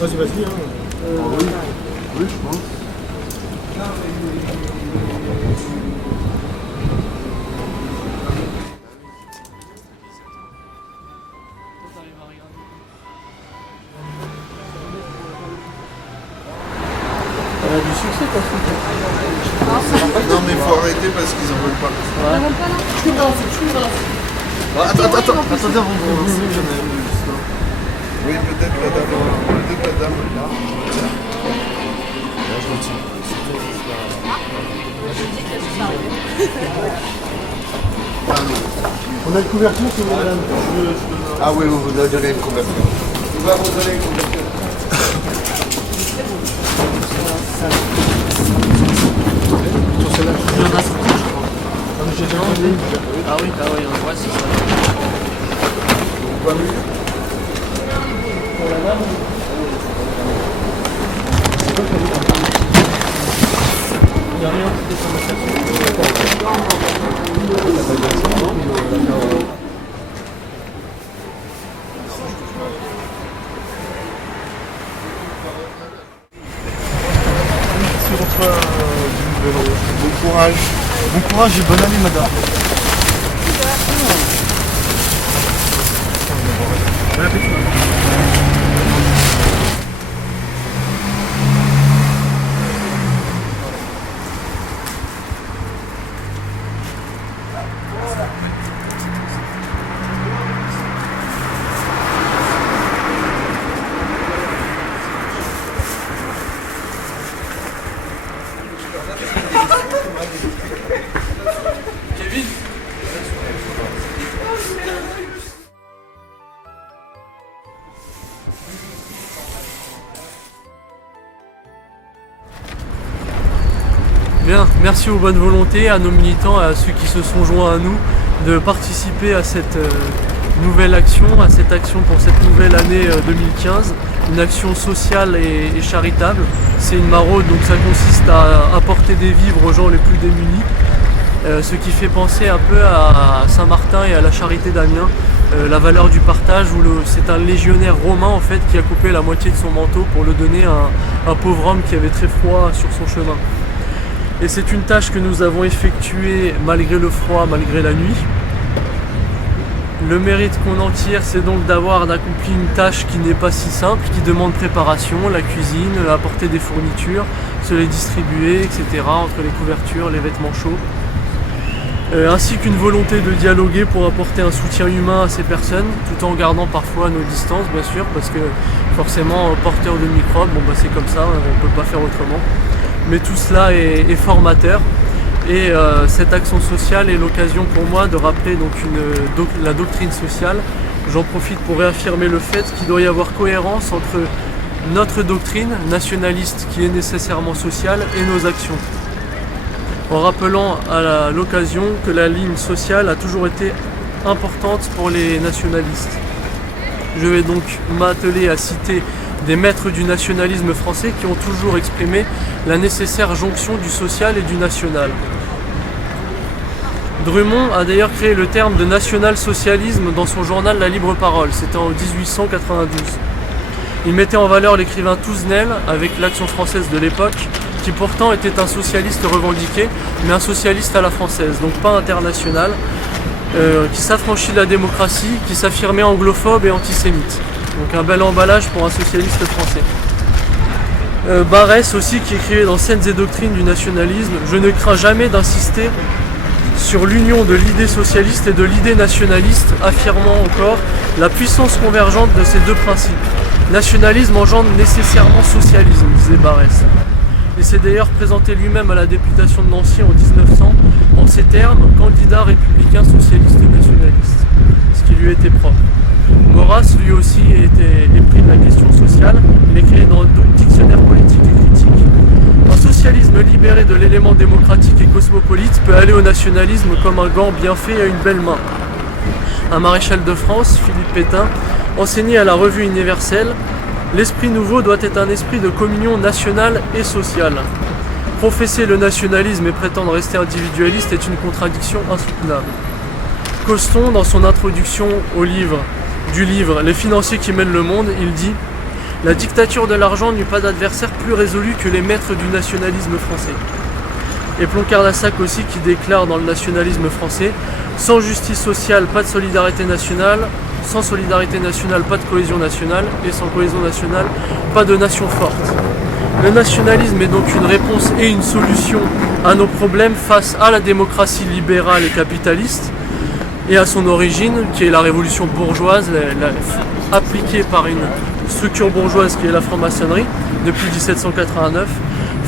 Vas-y, vas-y. Oui, oui, je pense. Elle a du succès ta soupe. Non, mais il faut arrêter parce qu'ils en veulent pas. Attends, avant de commencer, j'en ai une histoire. Oui, peut-être la dame là. Tiens. Là, je le tiens. On a une couverture, c'est madame. Ah oui, vous donnerez une couverture. On va vous donner une couverture. Il y en a sorti, je crois. Ah oui, ouais, c'est ça. Pas mieux. Il n'y a rien qui est sur ma Merci, François du vélo. Bon courage. Bon courage et bonne année, madame. Bon appétit. Bien, merci aux bonnes volontés, à nos militants, à ceux qui se sont joints à nous de participer à cette nouvelle action, à cette action pour cette nouvelle année 2015, une action sociale et charitable. C'est une maraude, donc ça consiste à apporter des vivres aux gens les plus démunis, ce qui fait penser un peu à Saint-Martin et à la Charité d'Amiens, la valeur du partage, où c'est un légionnaire romain en fait qui a coupé la moitié de son manteau pour le donner à un pauvre homme qui avait très froid sur son chemin. Et c'est une tâche que nous avons effectuée malgré le froid, malgré la nuit. Le mérite qu'on en tire, c'est donc d'avoir accompli une tâche qui n'est pas si simple, qui demande préparation, la cuisine, apporter des fournitures, se les distribuer, etc. entre les couvertures, les vêtements chauds. Ainsi qu'une volonté de dialoguer pour apporter un soutien humain à ces personnes, tout en gardant parfois nos distances, bien sûr, parce que forcément, porteur de microbes, c'est comme ça, on ne peut pas faire autrement. Mais tout cela est formateur et cette action sociale est l'occasion pour moi de rappeler donc la doctrine sociale. J'en profite pour réaffirmer le fait qu'il doit y avoir cohérence entre notre doctrine nationaliste qui est nécessairement sociale et nos actions. En rappelant à l'occasion que la ligne sociale a toujours été importante pour les nationalistes. Je vais donc m'atteler à citer des maîtres du nationalisme français qui ont toujours exprimé la nécessaire jonction du social et du national. Drummond a d'ailleurs créé le terme de national-socialisme dans son journal La Libre Parole, c'était en 1892. Il mettait en valeur l'écrivain Touzenel avec l'Action française de l'époque, qui pourtant était un socialiste revendiqué, mais un socialiste à la française, donc pas international, qui s'affranchit de la démocratie, qui s'affirmait anglophobe et antisémite. Donc un bel emballage pour un socialiste français. Barrès aussi qui écrivait dans Scènes et doctrines du nationalisme « Je ne crains jamais d'insister sur l'union de l'idée socialiste et de l'idée nationaliste, affirmant encore la puissance convergente de ces deux principes. Nationalisme engendre nécessairement socialisme, disait Barrès. Il s'est d'ailleurs présenté lui-même à la députation de Nancy en 1900 en ces termes, candidat républicain socialiste nationaliste, ce qui lui était propre. Maurras, lui aussi, était épris de la question sociale. Il écrit dans le dictionnaire politique et critique. Un socialisme libéré de l'élément démocratique et cosmopolite peut aller au nationalisme comme un gant bien fait à une belle main. Un maréchal de France, Philippe Pétain, enseignait à la Revue universelle « L'esprit nouveau doit être un esprit de communion nationale et sociale. Professer le nationalisme et prétendre rester individualiste est une contradiction insoutenable. » Coston, dans son introduction au livre du livre Les financiers qui mènent le monde, il dit « La dictature de l'argent n'eut pas d'adversaire plus résolu que les maîtres du nationalisme français. » Et Plon-Carlassac aussi qui déclare dans le nationalisme français « Sans justice sociale, pas de solidarité nationale, sans solidarité nationale, pas de cohésion nationale, et sans cohésion nationale, pas de nation forte. » Le nationalisme est donc une réponse et une solution à nos problèmes face à la démocratie libérale et capitaliste et à son origine qui est la révolution bourgeoise appliquée par une structure bourgeoise qui est la franc-maçonnerie depuis 1789,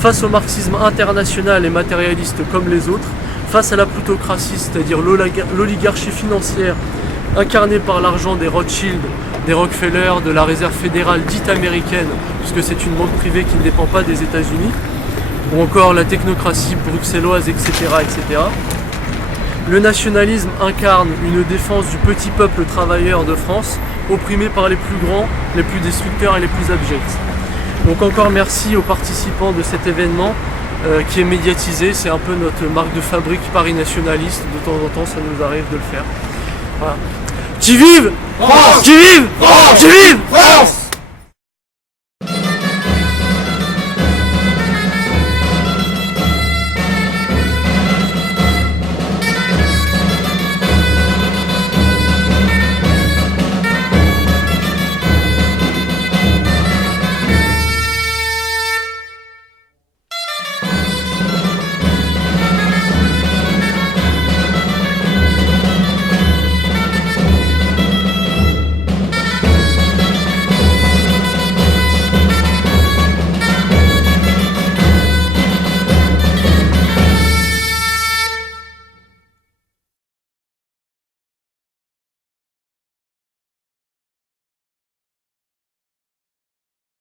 face au marxisme international et matérialiste comme les autres, face à la plutocratie, c'est-à-dire l'oligarchie financière incarnée par l'argent des Rothschild, des Rockefeller, de la réserve fédérale dite américaine, puisque c'est une banque privée qui ne dépend pas des États-Unis, ou encore la technocratie bruxelloise, etc., etc. Le nationalisme incarne une défense du petit peuple travailleur de France, opprimé par les plus grands, les plus destructeurs et les plus abjects. Donc encore merci aux participants de cet événement qui est médiatisé, c'est un peu notre marque de fabrique Paris nationaliste, de temps en temps ça nous arrive de le faire. Voilà. Qui vive France! Qui vive France! Qui vive France!